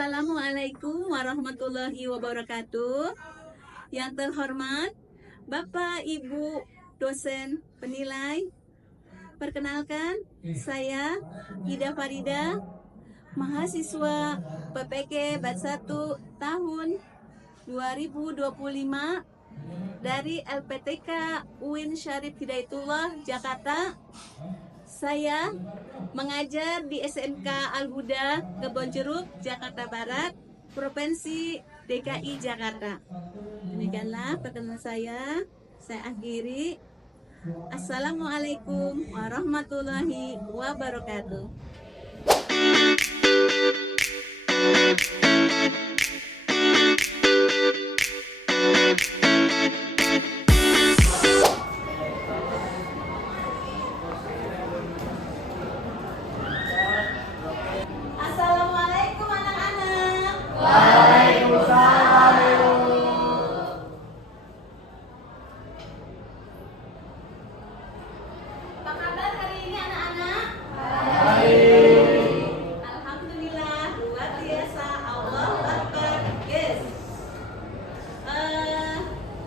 Assalamualaikum warahmatullahi wabarakatuh. Yang terhormat Bapak Ibu dosen penilai, perkenalkan saya Ida Farida, mahasiswa PPK Bat 1 tahun 2025 dari LPTK UIN Syarif Hidayatullah Jakarta. Saya mengajar di SMK Al-Huda Kebonjeruk, Jakarta Barat, Provinsi DKI Jakarta. Demikianlah perkenalan saya. Saya akhiri. Assalamualaikum warahmatullahi wabarakatuh. Assalamualaikum anak-anak. Waalaikumsalam, Ibu. Apa kabar hari ini anak-anak? Baik. Alhamdulillah, luar biasa. Allahu Akbar. Yes.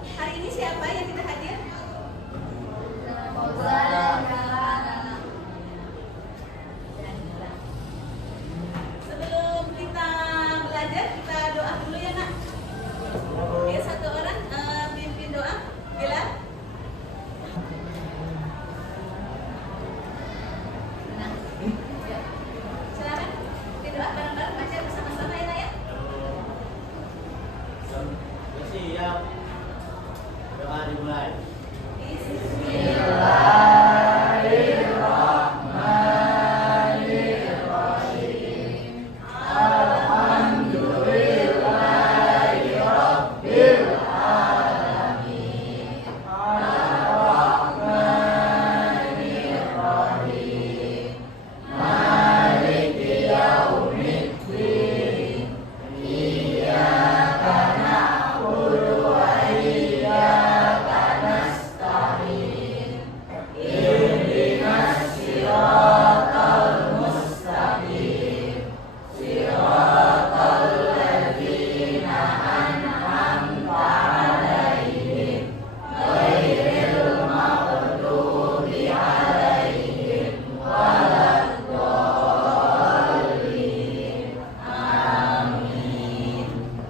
Hari ini siapa yang tidak hadir? Sebelum kita belajar, kita doa dulu ya nak. Ya, satu orang pimpin doa. Gila. Nah, ya. Silakan pimpin doa bareng-bareng, baca bersama-sama ya nak ya. Siap. Doa dimulai.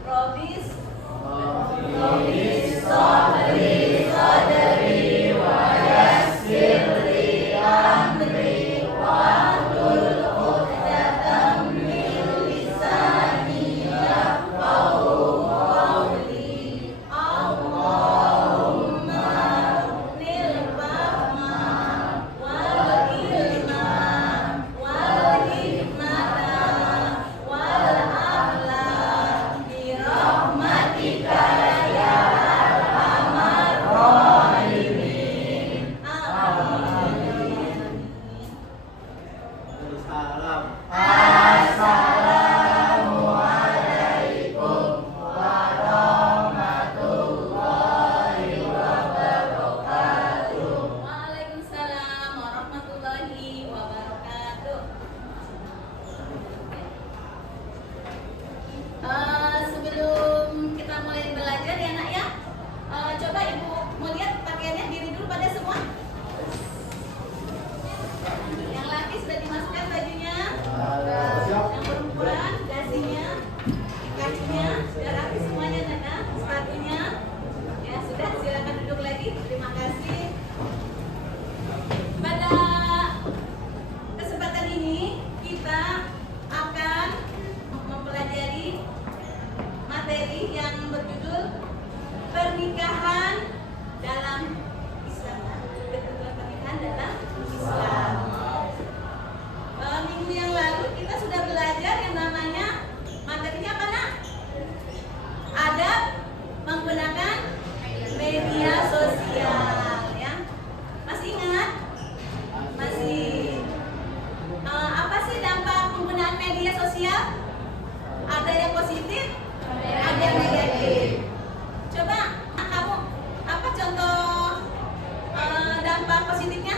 Robis. Salam. Waalaikumsalam warahmatullahi wabarakatuh. Sebelum kita mulai belajar ya nak ya, coba ibu mau lihat pakaiannya diri dulu pada semua. Yang laki sudah dimasukkan bajunya, yang perempuan dasinya, kakinya sudah rapi semuanya nak, sepatunya. Ya sudah, silakan duduk lagi. Terima kasih. Pada kesempatan ini kita akan mempelajari materi yang berjudul pernikahan dalam Islam. Ketentuan pernikahan dalam Islam. Minggu yang lalu kita sudah belajar yang namanya materinya apa nak? Adab menggunakan media sosial ya. Masih ingat? Masih. Apa sih dampak penggunaan media sosial? Ada yang positif, ada yang negatif. Coba kamu apa contoh dampak positifnya?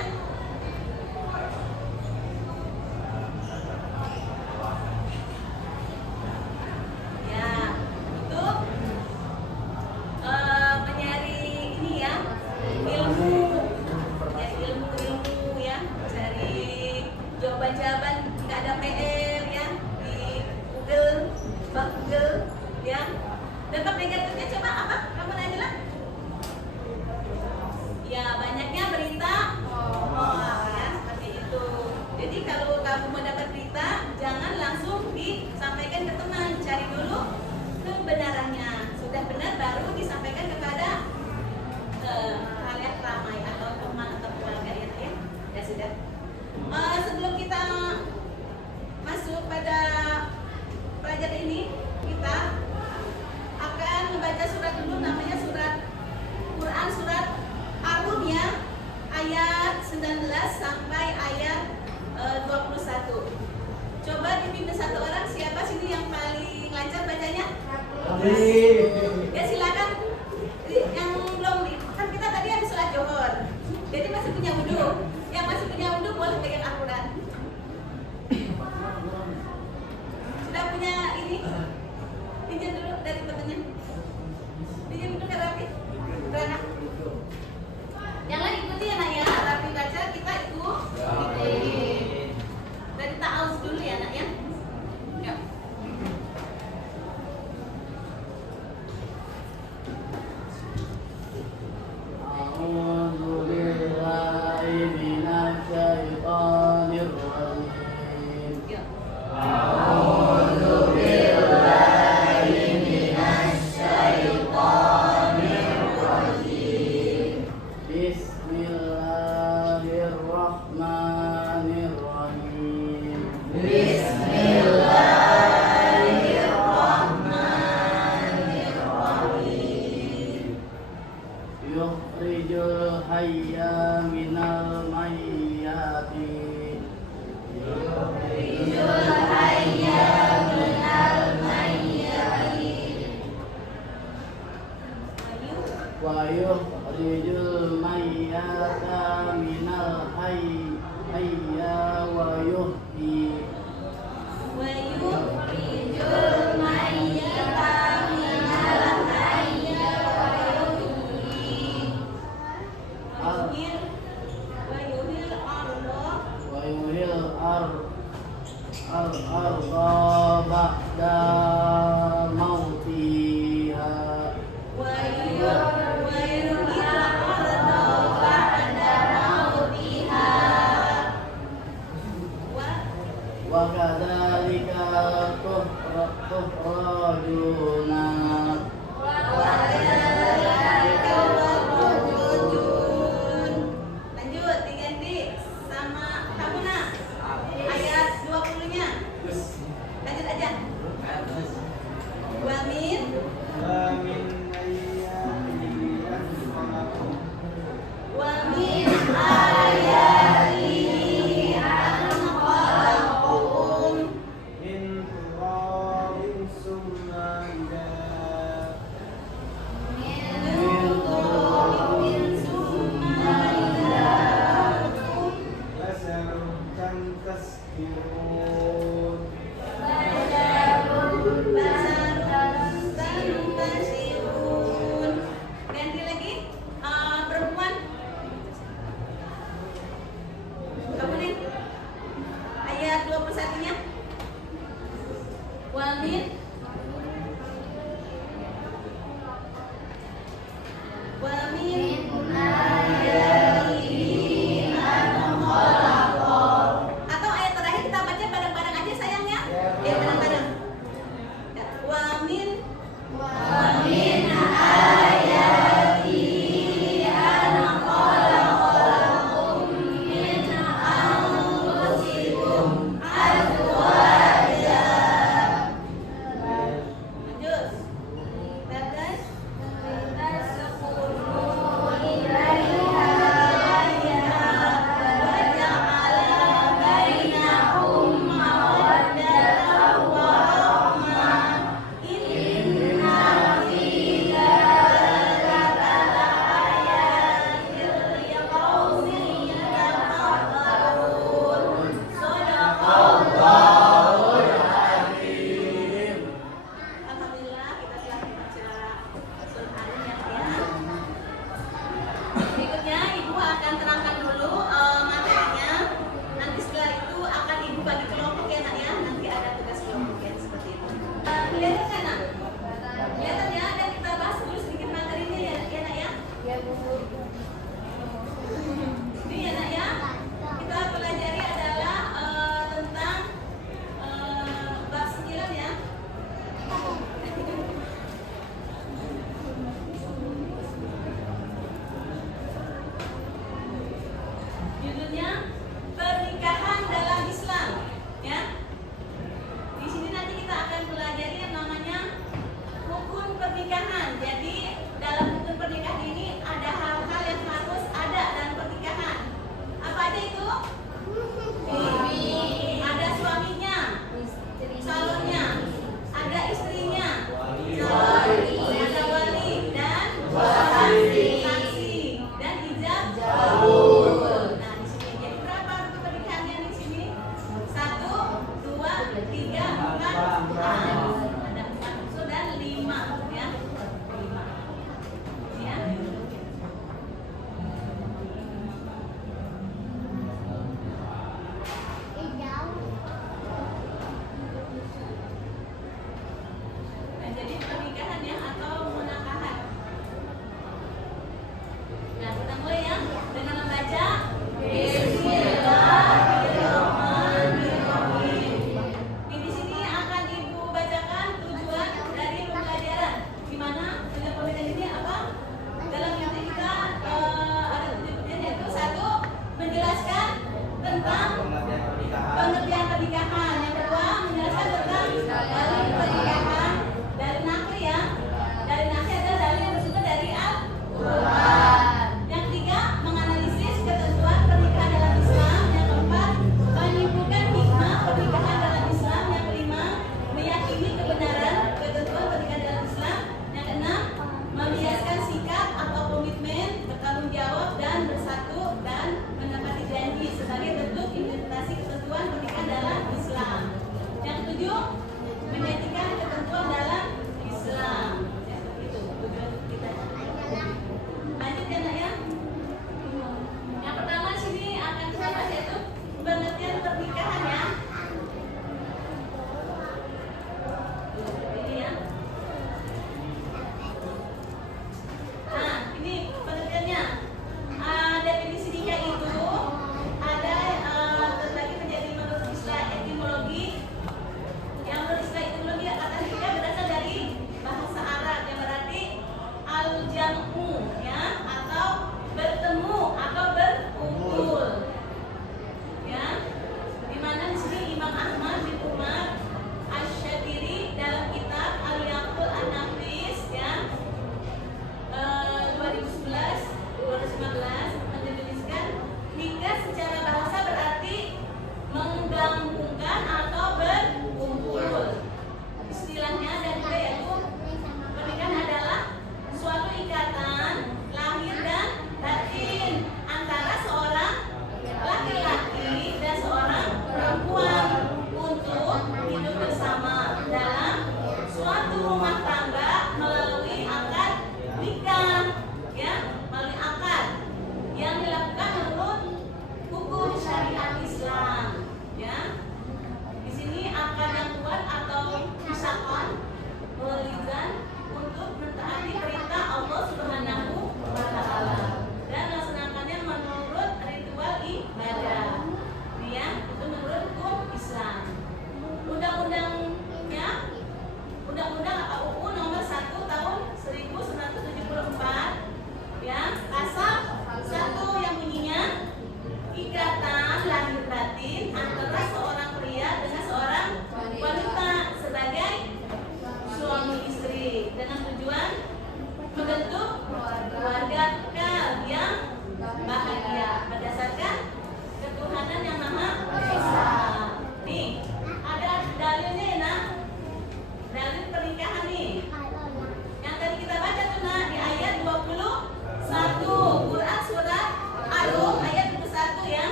coba jawaban nggak ada PR ya di Google, Bang Google ya. Dampak negatifnya coba apa? Kamu Najla? Ya banyaknya berita hoax ya seperti itu. Jadi kalau kamu mau dapat berita jangan langsung disampaikan ke teman, cari dulu kebenarannya. Sudah benar baru disampaikan kepada halayak ramai atau teman atau keluarga ya. Ya sudah. Sebelum kita masuk pada pelajaran ini, kita akan membaca surat dulu, namanya surat Quran, surat Ar-Rum ya, ayat 19 sampai ayat 21. Coba dipimpin satu orang, siapa sini yang paling lancar bacanya? Ya silakan. Yang belum, kan kita tadi habis sholat Johor, jadi masih punya wudhu. Yang masih punya wudhu boleh pegang Al-Quran. Sudah punya ini? Pinjam dulu dari temannya. Pinjam dulu ke Rafi. Berangkat. Yang lain ikuti ya nak ya. Rafi baca, kita ikuti. Dari ta'awuz dulu ya nak ya. Ya. Yukhrijul hayya minal mayyati. Yukhrijul hayya minal mayyati. Wa yukhrijul mayyata minal hayya wa yuhyi. Wa yukhrijul mayyata minal hayya wa yuhyi. Wa yuhil arda ba'da mautiha. Wa yuhil arda ba'da mautiha. Wa kadzalika tukhrajuna. Lanjut diganti sama kamu nak. Ayat 20-nya. Lanjut aja. Wa min ayatihi an khalaqakum min turabin summa ganti lagi perempuan. Kamu nih ayat 21-nya. Wamin ayatihi an khalaqa. Atau ayat terakhir kita baca bareng-bareng aja sayangnya. Ya bareng-bareng. Wamin ayatihi an khalaqakum min anfusikum azwajan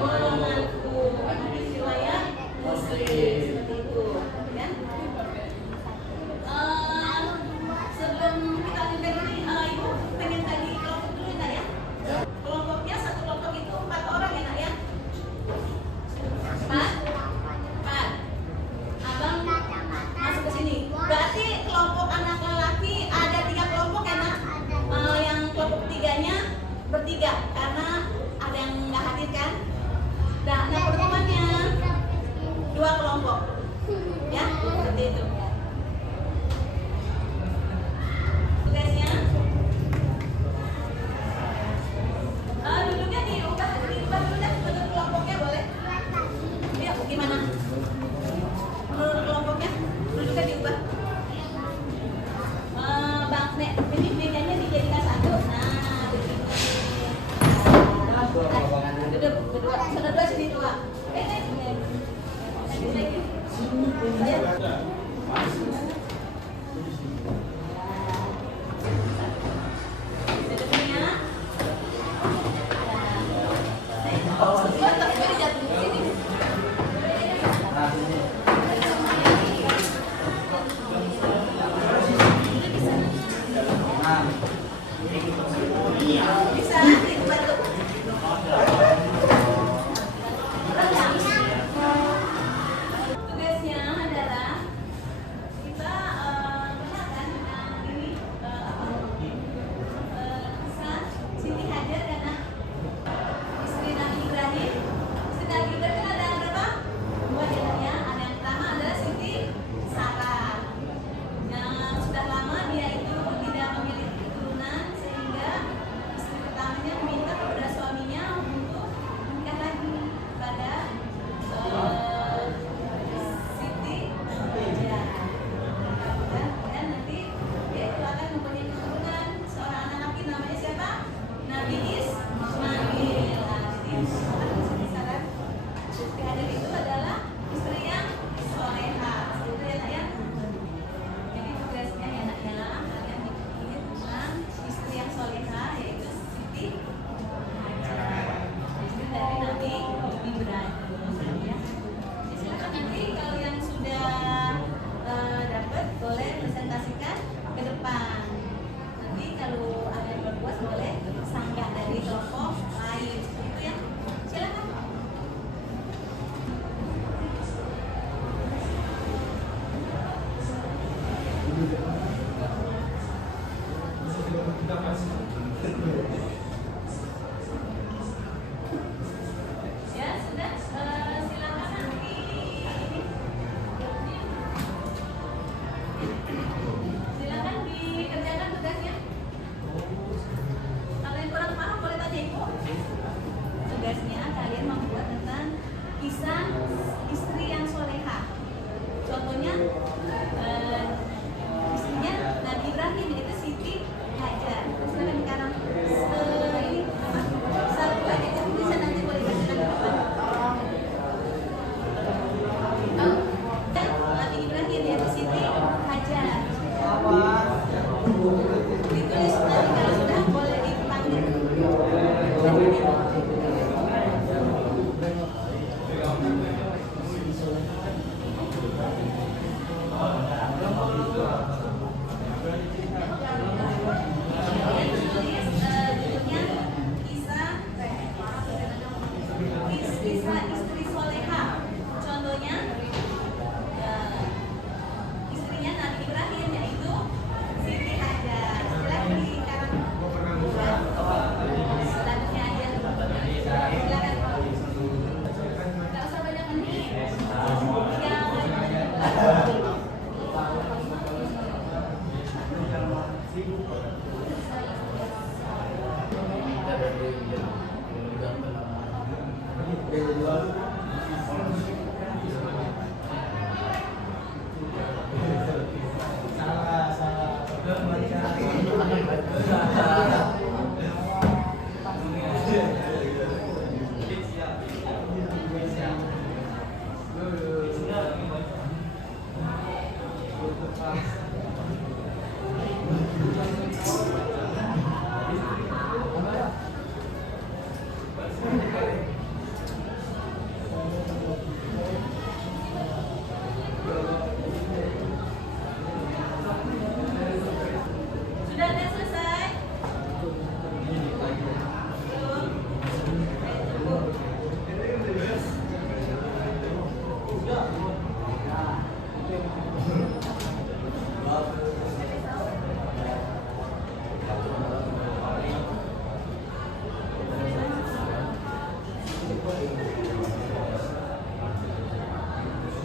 golonganku. Hadis riwayat Muslim. Seperti itu, ya. Sebelum kita lanjutkan ini, Ibu pengen tadi kelompok dulu nak ya. Kelompoknya satu kelompok itu 4 orang ya nak ya. 4. Abang masuk ke sini. Berarti kelompok anak lelaki ada 3 kelompok ya nak. Yang kelompok ketiganya bertiga karena ada yang nggak hadir kan. Nah pertemuannya 2 kelompok ya seperti itu. Tugasnya duduknya diubah dulu deh menurut kelompoknya boleh. Ya gimana? Menurut kelompoknya duduknya diubah. Bang Nek, ini mejanya dijadikan 1. Nah, duduk berdua, sana 2 sini 2. Bisa dibantu. Tugasnya adalah kita kenalkan ini kisah Siti Hajar dan istri Nabi Ibrahim. Istri Nabi Ibrahim ada berapa? 2 ya. Ada yang pertama adalah Siti Sarah. Yang sudah lama dia itu tidak memiliki keturunan sehingga istri pertamanya meminta kepada suaminya untuk menikah lagi pada Siti Hajar. Dan nanti dia itu akan mempunyai keturunan seorang anak laki namanya siapa? Nabi Ismail. Jadi Siti Sarah, Siti Hajar itu adalah istri yang soleha. Itu ya nak ya. Jadi tugasnya ya nak ya, kalian bikin tentang istri yang soleha yaitu Siti Hajar, istri dari Nabi Ibrahim ya. Silakan nanti kalau yang sudah dapat boleh presentasikan ke depan. Nanti kalau ada yang berpuas boleh sanggah dari kelompok lain itu ya. Silakan. Ya sudah, silakan nanti ini. Silakan dikerjakan tugasnya. Kalau yang kurang paham boleh tanya ibu. Tugasnya kalian membuat tentang kisah istri yang soleha. Contohnya istrinya Nabi Ibrahim yaitu Siti Hajar. Silakan sekarang ini satu aja yang bisa nanti boleh bacakan ke depan. Nabi Ibrahim yaitu Siti Hajar. Ditulis nanti kalau sudah boleh dipanggil. Kisah istri soleha. Contohnya istrinya Nabi Ibrahim yaitu Siti Hajar. Silakan dikarang. Selanjutnya aja. Silakan. Nggak usah banyak menit.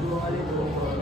Dua kali.